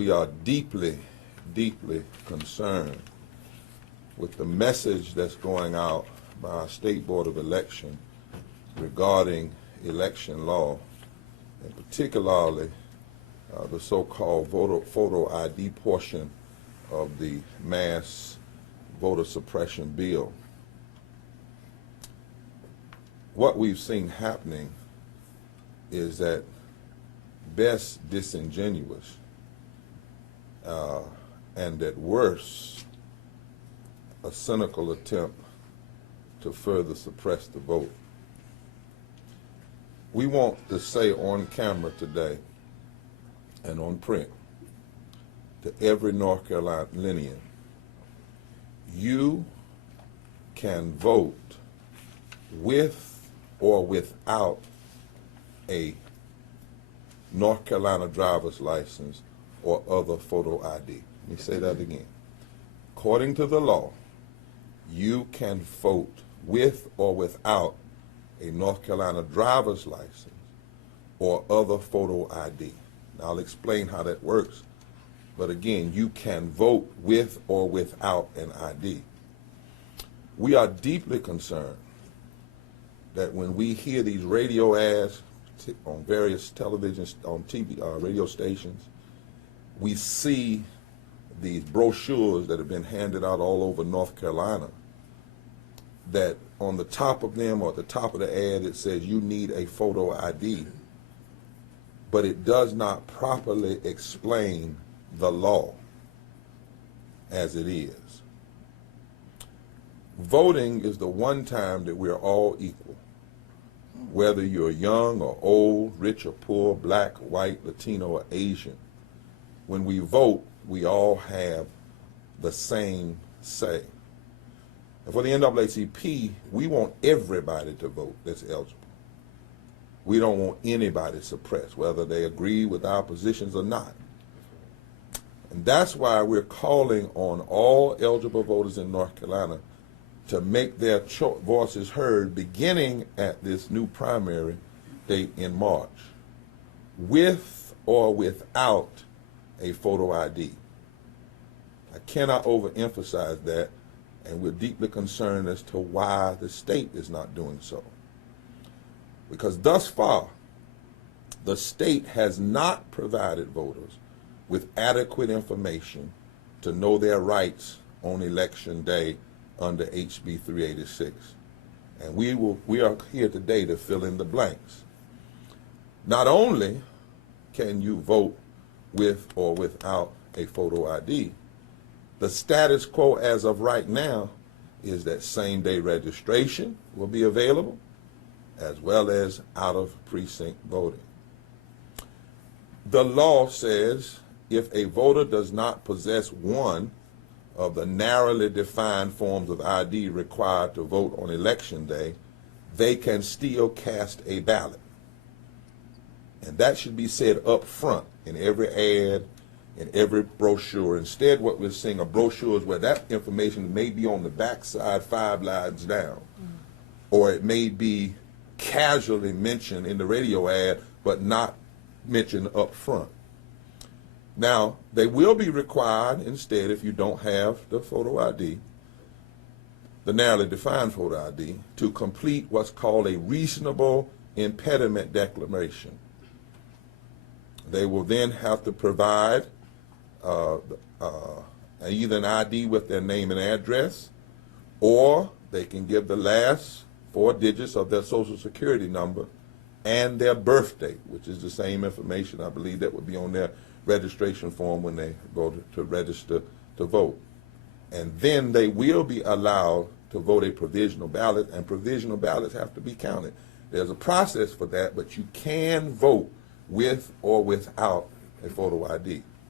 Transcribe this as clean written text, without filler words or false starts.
We are deeply, deeply concerned with the message that's going out by our State Board of Election regarding election law, and particularly the so-called photo ID portion of the mass voter suppression bill. What we've seen happening is that best disingenuous and at worst a cynical attempt to further suppress the vote. We want to say on camera today and on print to every North Carolinian, you can vote with or without a North Carolina driver's license or other photo ID. Let me say that again. According to the law, you can vote with or without a North Carolina driver's license or other photo ID. Now, I'll explain how that works. But again, you can vote with or without an ID. We are deeply concerned that when we hear these radio ads on various television, on TV, radio stations, we see these brochures that have been handed out all over North Carolina, that on the top of them or at the top of the ad it says you need a photo ID, but it does not properly explain the law as it is. Voting is the one time that we're all equal, whether you're young or old, rich or poor, black, white, Latino, or Asian. When we vote, we all have the same say. And for the NAACP, we want everybody to vote that's eligible. We don't want anybody suppressed, whether they agree with our positions or not. And that's why we're calling on all eligible voters in North Carolina to make their voices heard beginning at this new primary date in March, with or without a photo ID. I cannot overemphasize that, and we're deeply concerned as to why the state is not doing so. Because thus far, the state has not provided voters with adequate information to know their rights on election day under HB 386. And we are here today to fill in the blanks. Not only can you vote with or without a photo ID, the status quo as of right now is that same-day registration will be available, as well as out-of-precinct voting. The law says if a voter does not possess one of the narrowly defined forms of ID required to vote on election day, they can still cast a ballot. And that should be said up front in every ad, in every brochure. Instead, what we're seeing are brochures where that information may be on the backside 5 lines down, or it may be casually mentioned in the radio ad, but not mentioned up front. Now, they will be required instead, if you don't have the photo ID, the narrowly defined photo ID, to complete what's called a reasonable impediment declaration. They will then have to provide either an ID with their name and address, or they can give the last 4 digits of their social security number and their birth date, which is the same information, I believe, that would be on their registration form when they go to register to vote. And then they will be allowed to vote a provisional ballot, and provisional ballots have to be counted. There's a process for that, but you can vote with or without a photo ID.